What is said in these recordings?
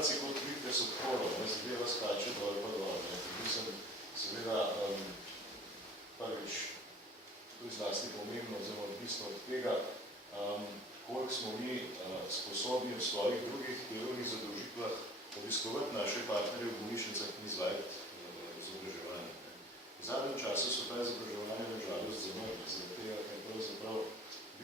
Malce kot vidite s odporom, zadeva skače dol pa dol. Mislim, seveda, prvič, to je zlasti pomembno, zelo odvisno od tega, koliko smo mi sposobni v svojih drugih delovnih zadolžitvah obiskovati naše partnerje v bolnišnicah in izvajati izobraževanje. V zadnjem času so ta izobraževanja na žalost zamrli, zaradi tega, ker pravzaprav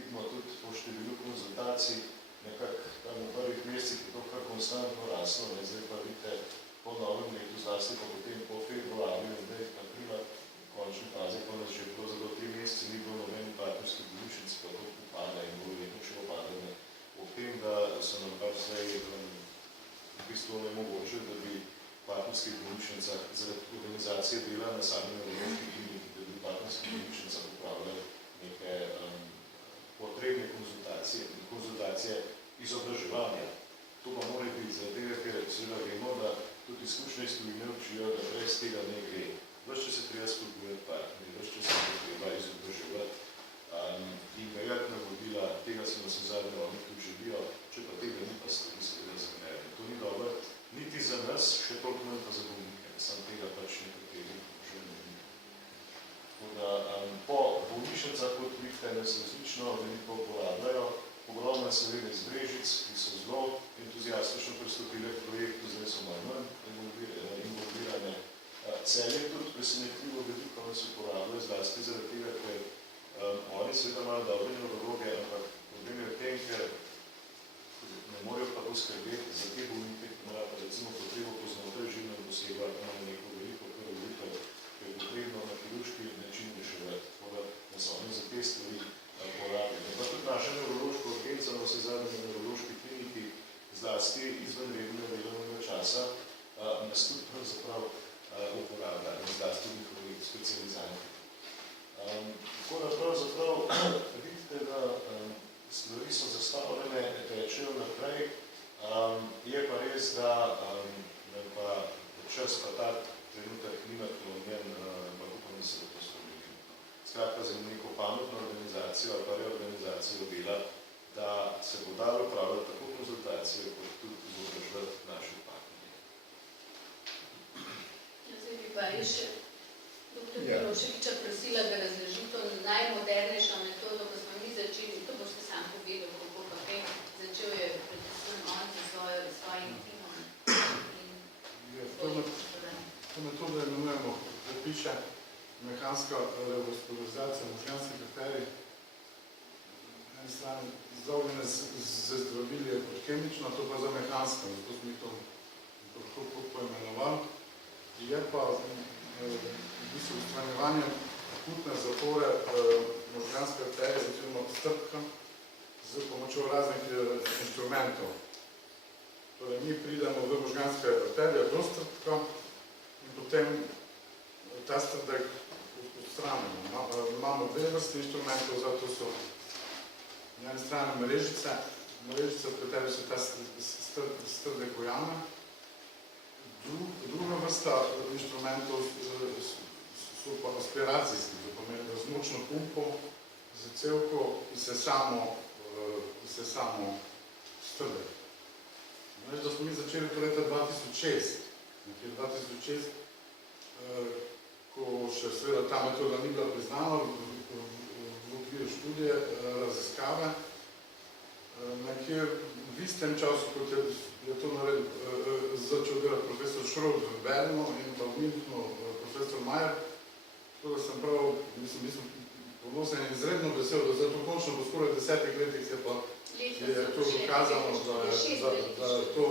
vidimo tudi po številu konzultacij, nekako tam v prvih mesecih je to kar konstantno raslo, zdaj pa vidite po novem letu, zlasti pa potem po februarju, zdaj aprila, v končni fazi, pa nas že pravzaprav 3 mesece ni bilo nobeni partnerski bolnišnic, pa to upada in bo vedno še opadane. Ob tem, da so nam pač zdaj v bistvu nemogoče, da bi v partnerskih bolnišnicah zaradi organizacije dela na sami nevrološki kliniki, da bi v partnerskih bolnišnicah upravljali neke potrebne konzultacije izobraževanja. To pa mora biti zaradi tega, ker seveda vemo, da tudi izkušnje iz tujine učijo, da brez tega ne gre. Ves čas se treba spodbujati partnerji, ves čas se treba izobraževati in dajati navodila, tega se nas v zadnje oni tudi želijo, če pa tega ni pa stvari seveda zamerne. To ni dobro, niti za nas, še toliko manj pa za bolnike, sam tega pač nekateri že ne vidim. Tako da po bolnišnicah, kot vidite, nas različno veliko uporabljajo, ogromno seveda iz Brežic, ki so zelo entuzijastično pristopile k projektu, zdaj so manj involvirane. Celje tudi presenetljivo veliko nas uporabljajo, zlasti zaradi tega, ker oni seveda imajo dobre nevrologe, ampak problem je v tem, ker ne morejo pa poskrbeti za te bolnike, ki imajo pa recimo potrebo po znotraj živnem posebej, ali imajo neko veliko krvavitev, ki je potrebno na kirurški način reševati, tako da nas oni za te stvari porabijo. Pa tudi naša nevrološka urgenca, na vse zadnje nevrološki kliniki, zlasti izven rednega delovnega časa, nas tudi pravzaprav uporablja, zlasti njihovi specializanti. Tako da pravzaprav vidite, da stvari so zastavljene, tečejo naprej, je pa res, da pa čas pa ta trenutek ni naklonjen, pa upam, da se to storili. Skratka, za neko pametno organizacijo ali pa reorganizacijo dela, da se bo dalo upravljati tako konzultacijo, kot tudi izobraževati naših partnerjev. Zdaj bi pa še dr. Miloševiča prosila, da razloži to najmodernejšo metodo, ko smo mi začeli, to boste sam povedal, kako pa kaj, začel je predvsem on za svojim timom. To metodo imenujemo, prepiše mehanska revaskularizacija možganskih arterij. Na eni strani zdravljene z zdravili je kot kemično, to pa za mehansko, zato smo jih to tako poimenovali. Je pa v bistvu odstranjevanje akutne zapore možganske arterije oziroma strpka z pomočjo raznih inštrumentov. Torej, mi pridemo v možganske arterije do strpka in potem ta strdek odstranimo. Imamo 2 vrste inštrumentov, zato so na eni strani mrežice, pri kateri se ta strdek ujame. Druga vrsta inštrumentov so pa aspiracijski, to pomeni, da z močno pumpo, z cevko izsesamo strdek. Da smo mi začeli to leta 2006, nekje 2006, ko še seveda ta metoda ni bila priznana v okviru študije, raziskave. Nekje v istem času, kot je to začel delati profesor Šrot v Bernu in pa v Münchnu profesor Majer, tako da sem prav, mislim, ponosen in izredno vesel, da zdaj to končno po skoraj 10 letih je pa je to dokazano, da je to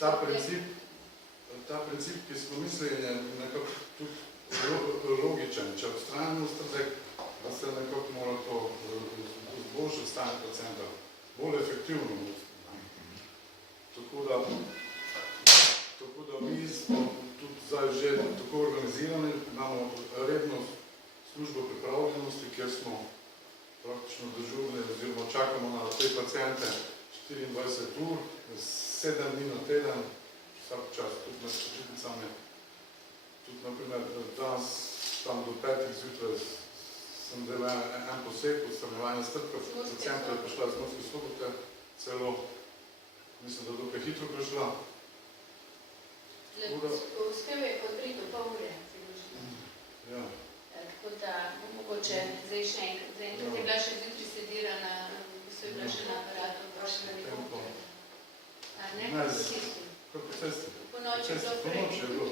ta princip, ki smo mislili, je nekako tudi logičen. Če odstranimo strdek, da se nekako mora to izboljšati stanje pacienta, bolj efektivno. Tako da mi smo tudi zdaj že tako organizirani, imamo redno službo pripravljenosti, kjer smo praktično dežurni oziroma čakamo na te paciente 24 ur, 7 dni na teden, vsak čas, tudi med počitnicami. Tudi, naprimer, danes tam do 5 zjutraj sem delal en poseg, odstranjevanje strpka, pacienta je prišla z Murske Sobote, celo mislim, da je dokaj hitro prišla. Uspel je po 3,5 ure. Ja. Tako da mogoče zdaj še enkrat. Zaenkrat je bila še zjutraj sedirana, so je bila še na aparatu. Ne, kar po cesti. Kar po cesti. Po noči je bilo Po prej. noči je bilo.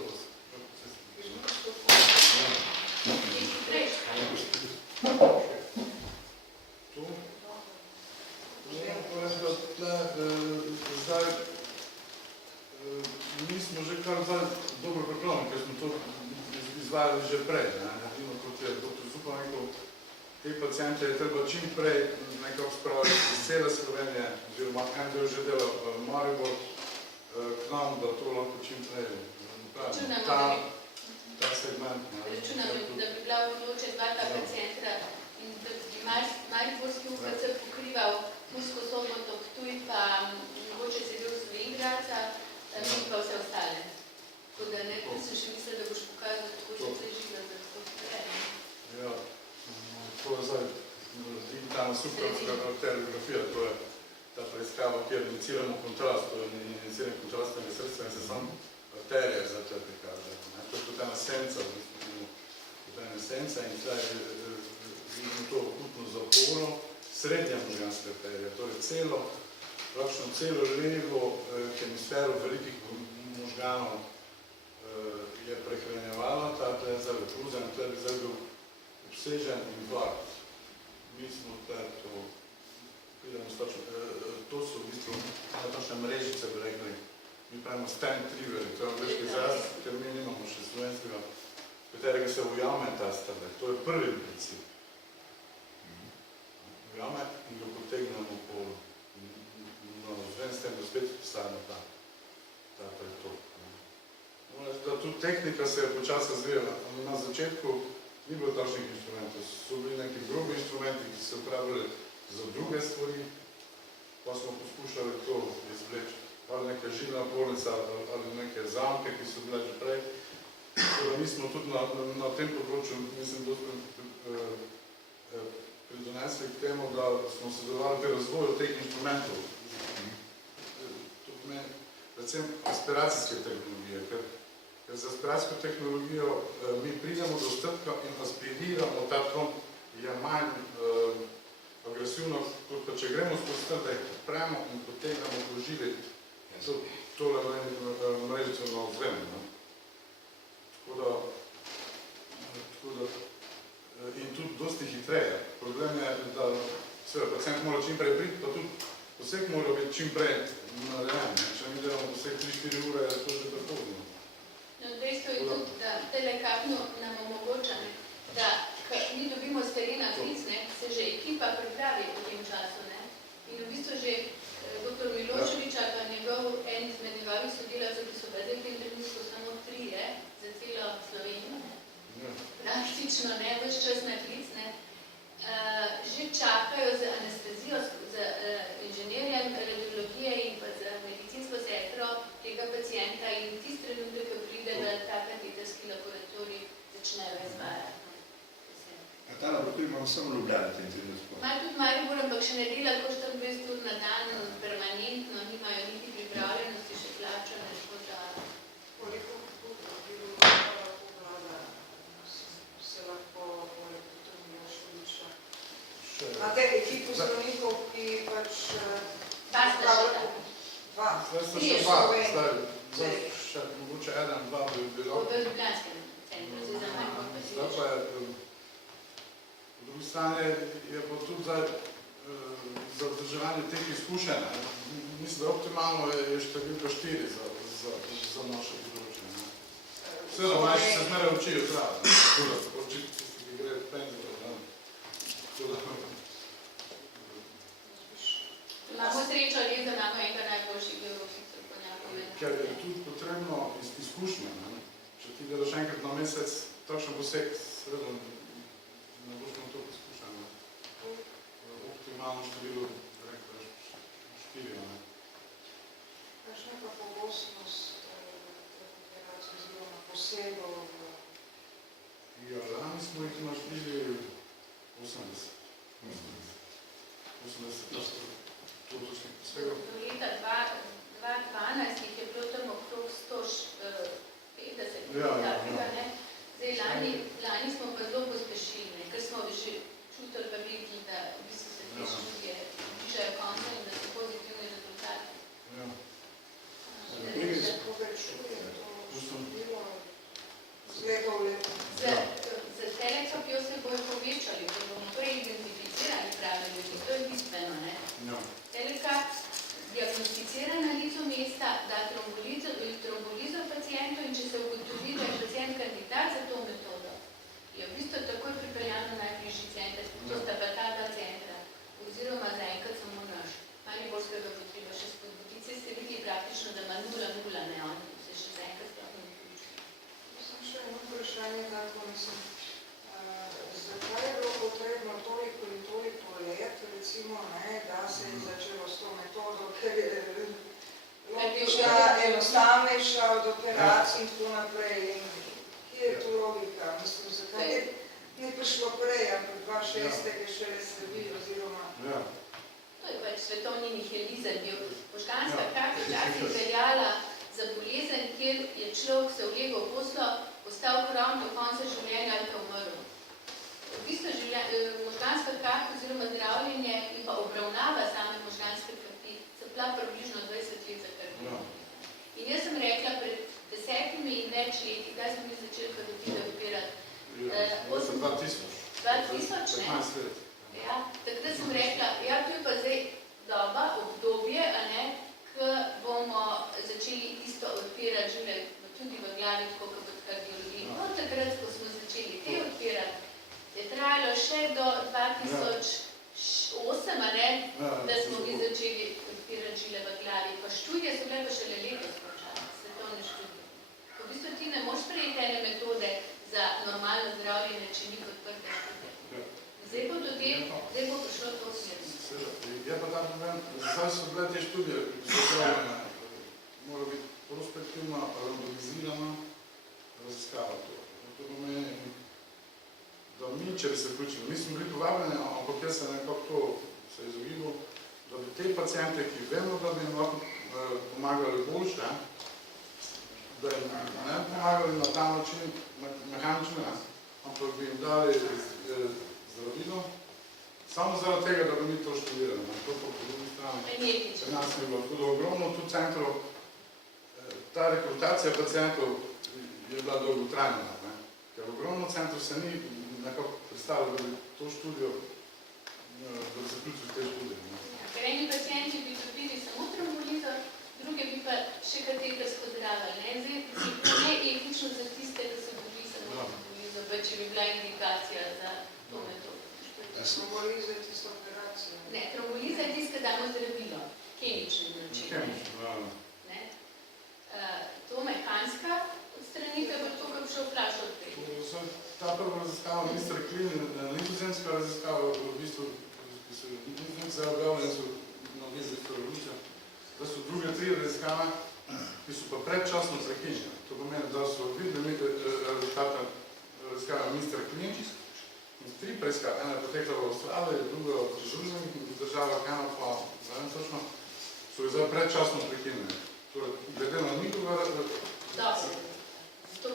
Prej. Tu? Zdaj, mi smo že kar dobro pripravljeni, ker smo to izvajali že prej. Edino, kot je dr. Zupan rekel, te pacijente je treba čim prej nekako spraviti iz cele Slovenije, oziroma en del že dela v Maribor, k nam, da to lahko čim prej ta segment. Računamo, da bi bila v odloče 2 taka centra in da bi Mariborski UKC pokrival Mursko Soboto, Ptuj pa mogoče se del Slovenjgraca, mi pa vse ostale. Tako da ne, sem še mislila, da boš pokazal, kako se vse živa za to prej. Ja, to je zdaj digitalna superterografija, to je ta preiskava, kjer iniciramo kontrast, to je iniciranje kontrastnega srca in se samo arterije za te prikaže. To je tudi ena senca, in tle vidimo to okutno zaporo, srednja možganska arterija, torej praktično celo levo hemisfero velikih možganov je prehranjevala, ta tle zdaj okruzen, tle bi zdaj bil obsežen infarkt. Mi smo tle to so v bistvu naše mrežice, bi rekli, mi pravimo stent trigger, to je angliški izraz, ker mi nimamo še slovenskega, katerega se ujame ta strdek. To je prvi princip. Ujame in ga potegnemo po zven, s tem, da spet postavimo ta pretok. Tudi tehnika se je počasi razvijala. Na začetku ni bilo takšnih inštrumentov. So bili neki drugi inštrumenti, ki se uporabljali za druge stvari, pa smo poskušali to izvleči. Ali neke žilna pornica, ali neke zamke, ki so bile že prej. Mi smo tudi na tem področju, mislim, dosti pridonesli k temu, da smo sodelovali pri razvoju teh inštrumentov. To pomeni predvsem aspiracijske tehnologije, ker z aspiracijsko tehnologijo mi pridemo do strdka in aspiriramo ta trom, je manj agresivno, kot pa če gremo skozi strdek, odpremo in potegnemo po žili tole mrežico na ozvenu. In tudi dosti hitreje. Problem je, da pacient mora čim prej priti, pa tudi poseg mora biti čim prej narejen. Če mi delamo poseg 3-4 ure, je to že prepozno. Dejstvo je tudi, da telekapno nam omogoča, da mi dobimo s terena klic, se že ekipa pripravi v tem času. In v bistvu že dr. Miloševič ali pa njegov en izmed njegovih sodelavcev, ki so pa zdaj v tem trenutku samo 3 za celo Slovenijo, praktično ves čas na klic, že čakajo z anestezijo, z inženirjem radiologije in pa z medicinsko sestro tega pacijenta in tisti trenutek, ko pride v ta kateterski laboratorij, začnejo izvajati. Ta laboratorij imamo samo v Ljubljani v tem trenutku. Imajo tudi Maribor, ampak še ne dela 24 ur na dan, permanentno, nimajo niti pripravljenosti, še plačane, tako da... Koliko se lahko dr. Miloševiča? Imate ekipo zdravnikov, ki pač... Dva sta še tam. Zdaj sta še dva, še mogoče 1-2 bi bilo. V Ljubljanskem centru, zdaj za Maribor pa si več. Po drugi strani je pa tudi za vzdrževanje teh izkušenj. Mislim, da optimalno je številka 4 za naše področje. Seveda, mlajši se zmeraj učijo zraven. Učiti tisti, ki gre v penzijo. Imamo srečo res, da imamo enega najboljših evropskih strokovnjakov. Ker je tudi potrebno izkušnje. Če ti delaš enkrat na mesec, takšen poseg, seveda ne boš na to poskušan. Optimalno število, rekla, 4. Kakšna je pa pogostnost oziroma posegov? Ja, lani smo jih našteli 80. 80 točnih posegov. Do leta 2012 jih je bilo tam okrog 150, Ja, takega, ne. Zdaj, lani smo pa zelo pospešili, ne, ker smo že čutili pa videli, da v bistvu se te študije bližajo konca in da so pozitivni rezultati. Ja. Kako več študij, to študilo z leta v leto. Za telekopjo se bojo povečali, da bomo prej identificirali prave ljudi, to je bistveno, ne. Ja. Teleka diagnosticira na licu mesta, da trombolizo pacientov in če se ugotovi, da je pacient kandidat za to metodo, je v bistvu takoj pripeljano najbližji center, to sta pa ta dva centra, oziroma zaenkrat samo naš. Mariborskega bo treba še spodbuditi, se ste videli praktično, da ima 0,0, ne, on se še zaenkrat sploh ne vključuje. Sem še eno vprašanje, tako mislim, zakaj je bilo potrebno toliko in toliko let, recimo, ne, da se je začelo s to metodo, ker je logična, enostavnejša od operacij in tako naprej. In kje je tu logika? Mislim, zakaj ni prišlo prej, ampak 2006 je šele sledil, oziroma... Ja. To je pač svetovni nihilizem bil. Možganska krak včasih veljala za bolezen, kjer je človek se vlegel v poslo, ostal krom do konca življenja ali pa umrl. V bistvu možganska krak oziroma zdravljenje in pa obravnava same možganske krati se bila približno 20 let za kardiologijo. In jaz sem rekla pred 10 in več leti, kdaj smo mi začeli karotide operati? 2000, ne? 15 let. Ja, takrat sem rekla, ja, to je pa zdaj doba, obdobje, a ne, ko bomo začeli isto odpirati žile, tudi v glavi, tako kot v kardiologiji. No, takrat, ko smo začeli te odpirati, je trajalo še do 2008, a ne, da smo mi začeli odpirati žile v glavi. Pa študije so bile pa šele letos končane, svetovne študije. V bistvu ti ne moš sprejeti ene metode za normalno zdravljenje, če ni podprte študije. Zdaj bo prišlo to smerno. Je pa tam problem, zdaj so bile te študije, zdravljene, mora biti prospektivno, randomizirano raziskava to. To pomeni, da mi, če bi se vključili, mi smo bili povabljeni, ampak jaz se nekako to se izogibal, da bi te paciente, ki vemo, da bi jim lahko pomagali boljše, da jim ne pomagali na ta način, mehanično, ampak bi jim dali zdravilo, samo zaradi tega, da bi mi to študirali. To po drugi strani. Nas je bilo tudi ogromno, tudi centrov, ta rekrutacija pacientov je bila dolgotrajna, ker ogromno centrov se ni nekako predstavilo, da bi to študijo, da bi zaključili te študije. Ker eni pacienti bi dobili samo trombolizo, druge bi pa še katetersko zdravili. Zdaj, ne etično za tiste, ki so dobili samo trombolizo, pa če bi bila indikacija za to metodo. Tromboliza je tista operacija. Ne, tromboliza je tista, ki damo zdravilo, kemični način. To mehanska odstranitev bo to, kar bi še vprašal prej. Ta prva raziskava, minister Klin, nizozemska raziskava, v bistvu, ki so nizozemske objavljene, so na vizijsko revolucijo, da so druge 3 raziskave, ki so pa predčasno prekinjene. To pomeni, da so videli nekaj rezultata raziskave minister Klin, in 3 preiskave, ena je potekla v Avstraliji, druga v Združenih državah, ena pa, ne točno, so jo zdaj predčasno prekinjene. Torej, glede na njihove Zato,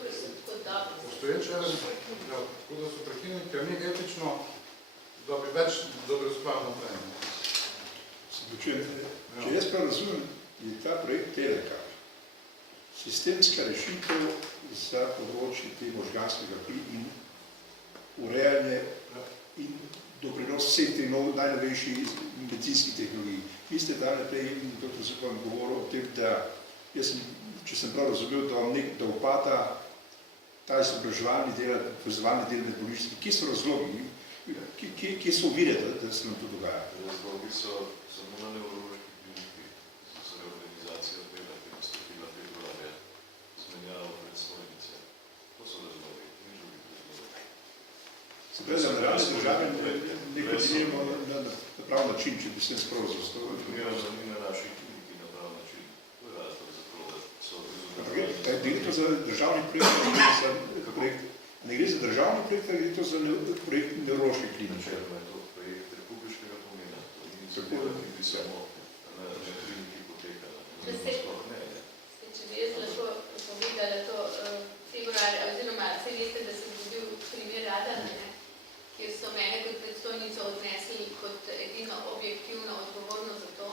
ker so tako dobro. Obstoječe, tako da so prekinjeni, ker ni etično, da bi več razpravljali naprej. Če jaz prav razumem, je ta projekt Teleka sistemska rešitev za področje te možganskega kri in urejanje in doprinos vseh teh najnovejših medicinskih tehnologij. Vi ste tam naprej, dr. Zapan, govoril o tem, da jaz sem, če sem prav razumel, da upada ta izobraževalni del, povezovalni del med bolnišnicami. Kje so razlogi? Kje so ovire, da se nam to dogaja? Razlogi so samo na nevrološki kliniki, z reorganizacijo dela, ki je nastopila februarja, zmenjava predstojnice. To so razlogi, ni drugih razlogi. Se pravi, da na realni državi ne koordiniramo na prav način, če bi se sprav zastavili. Koordiniramo za njih na naši kliniki na prav način. To je razlog za to, da so Gre to za državni projekt, ne gre za državni projekt, ali gre to za projekt nevrološke klinike? Načelno je to projekt republiškega pomena. To ni zadeva, ki bi samo na kliniki potekala. mene kot predstojnico odnesli kot edino objektivno odgovorno za to.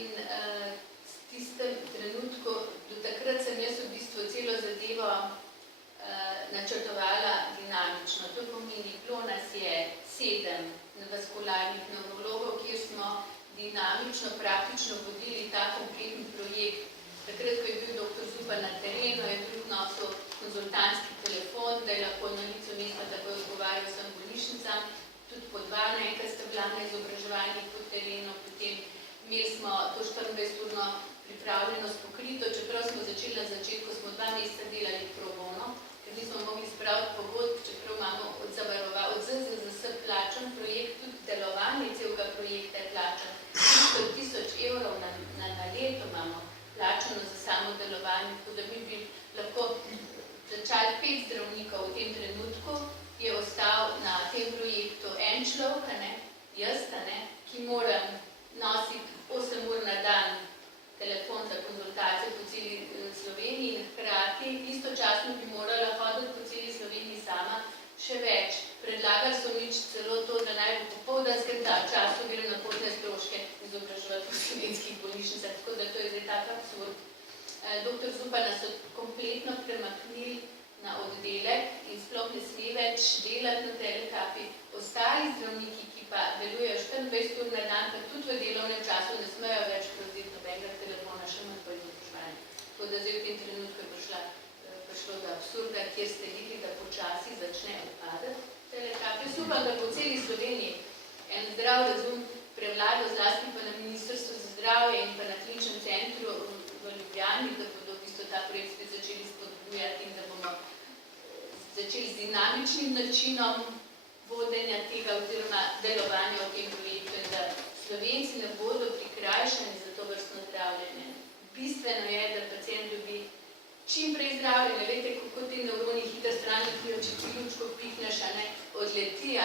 In v tistem trenutku, do takrat sem jaz v bistvu celo zadevo načrtovala dinamično. To pomeni, bilo nas je 7 vaskularnih nevrologov, kjer smo dinamično, praktično vodili ta konkretni projekt. Takrat, ko je bil dr. Zupan na terenu, je bil nosil konzultantski telefon, da je lahko na licu mesta takoj odgovarjal vsem bolnišnicam, tudi po 2 nekaj sta bila na izobraževanjih po terenu, potem imeli smo to 24-urno pripravljenost pokrito, čeprav smo začeli na začetku, smo 2 meseca delali pro bono, ker nismo mogli spraviti pogodb, čeprav imamo od ZZZS plačan projekt, tudi delovanje celega projekta je plačan. 300.000 evrov na leto imamo plačano za samo delovanje, tako da mi bi lahko plačali 5 zdravnikov v tem trenutku, je ostal na tem projektu en človek, jaz, ki moram nositi 8 ur na dan telefon za konzultacijo po celi Sloveniji in hkrati istočasno bi morala hoditi po celi Sloveniji sama. Še več, predlagali so mi celo to, da naj bo popoldanskem času grem na potne stroške izobraževati v slovenskih bolnišnicah, tako da to je zdaj tak absurd. Dr. Zupana so kompletno premaknili na oddelek in sploh ne sme več delati na telekapi. Ostali zdravniki, ki pa delujejo 24 ur na dan, pa tudi v delovnem času ne smejo več prevzeti nobenega telefona, še manj pa izobraževanje. Tako da zdaj v tem trenutku je prišlo do absurda, kjer ste videli, da počasi začne upadati telekapi. Jaz upam, da po celi Sloveniji en zdrav razum prevladal, zlasti pa na Ministrstvu za zdravje in pa na kliničnem centru v Ljubljani, da bodo v bistvu ta projekt spet začeli spodbujati in da bomo začeli z dinamičnim načinom vodenja tega oziroma delovanja v tem projektu in da Slovenci ne bodo prikrajšani za to vrstno zdravljenje. Bistveno je, da pacient dobi čim prej zdravljenje. Veste, kako ti nevroni hitro stranijo, če ti lučko pikneš, odleti,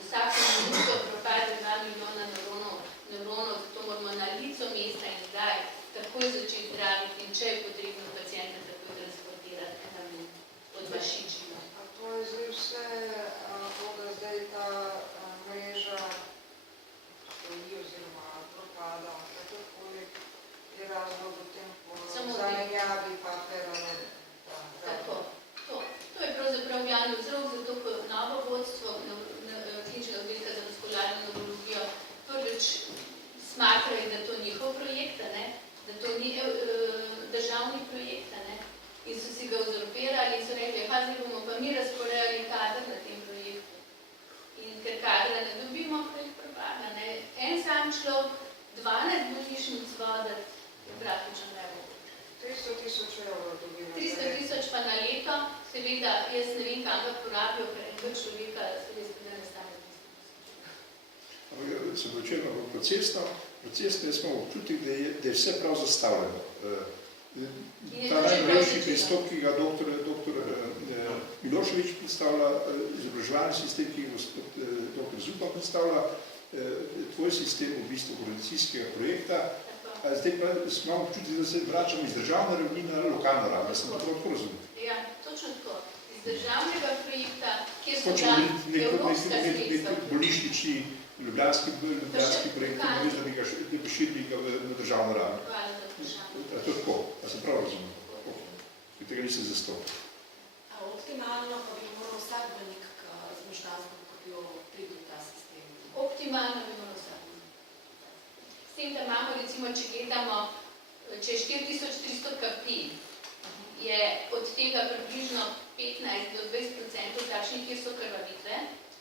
vsako minuto propade 2 milijona nevronov, zato moramo na lico mesta in zdaj takoj začeti zdraviti in če je potrebno pacienta takoj transportirati od mašičima. A to je zdaj vse, to, da zdaj ta mreža stoji oziroma propada, kakorkoli je razlog v tem zamenjavi partnera. Tako, to je pravzaprav glavni vzrok, zato ko novo vodstvo kliničnega oddelka za vaskularno nevrologijo prvič smatrajo, da to njihov projekt, da to ni državni projekt, in so si ga uzurpirali in so rekli, zdaj bomo pa mi razporejali kader na tem projektu. In ker kadra ne dobimo, projekt propada. En sam človek, 12 bolnišnic voditi, je praktično nemogoče. 300.000 evrov dobimo. 300.000 pa na leto, seveda, jaz ne vem, kam ga porabijo, ker enega človeka se res ne stane 300.000. Se vročeno v procesno smo občutek, da je vse prav zastavljeno. Ta najnovejši pristop, ki ga dr. Milošević predstavlja, izobraževalni sistem, ki ga gospod dr. Zupan predstavlja, tvoj sistem v bistvu organizacijskega projekta. Zdaj pa smo občutek, da se vračamo iz državne ravni na lokalno ravno. Da sem to tako razumel. Ja, točno tako. Iz državnega projekta, kjer so da evropska sredstva. Bolnišnični, ljubljanski projekt, da bi širili ga na državno ravno. Hvala za vprašanje. To je tako, da sem prav razumel. In tega nisem zastopil. Optimalno pa bi moral vsak bolnik z možgansko kopijo priti v ta sistem? Optimalno bi moral vsak bolnik. S tem, da imamo, recimo, če gledamo, če je 4300 kapij, je od tega približno 15 do 20% takšnih, kjer so krvavitve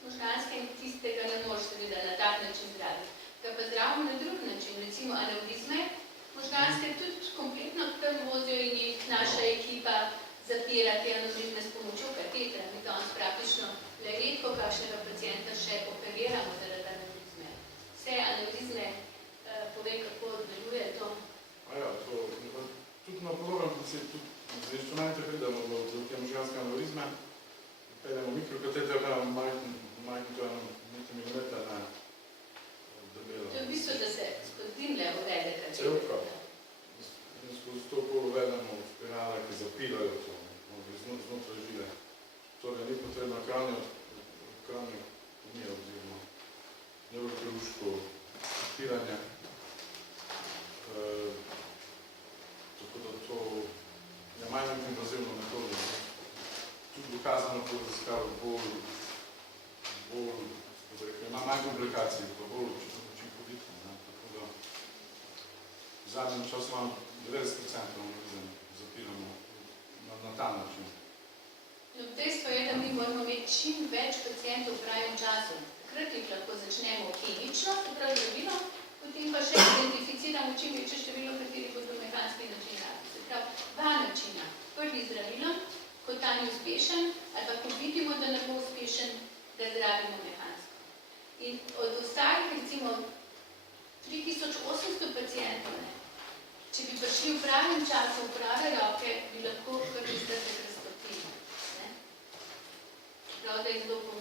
možganske in tistega ne moreš seveda na tak način zdraviti. Ga pa zdravimo na drug način, recimo anevrizme možganske tudi kompletno krv vozijo in jih naša ekipa zapira te anevrizme s pomočjo katetra. Mi danes praktično le redko kakšnega pacienta še operiramo zaradi anevrizme. Vse anevrizme povej, kako deluje to. Tudi na podoben princip, tudi z inštrumente gledamo v vzroke možganske anevrizme, peljamo mikrokateter, majhnega milimetra na debelo. To je v bistvu, da se skozi dimle uvede kateter. Cevka. In skozi to uvedemo spirale, ki zapirajo to, znotraj žile. Torej ni potrebno kranijo zapiranja. Tako da to je manj invazivno metodo. Tudi dokazano po raziskavi ima manj komplikacij, pa bolj učinkovito. Tako da v zadnjem času imam 90% zapiramo na ta način. No, dejstvo je, da mi moramo imeti čim več pacientov v pravem času. Takrat jih lahko začnemo kemično, se pravi zdravilo, potem pa še identificiramo čim večje število, kateri bodo mehanski način radi. Se pravi, dva načina. Prvi zdravilo, ko ta ni uspešen, ali pa ko vidimo, da ne bo uspešen, da zdravimo mehansko. In od ostalih, recimo 3800 pacijentov, če bi prišli v pravem času, v prave roke, bi lahko kar iztrtek razprtili. Prav, da je zelo pomembno.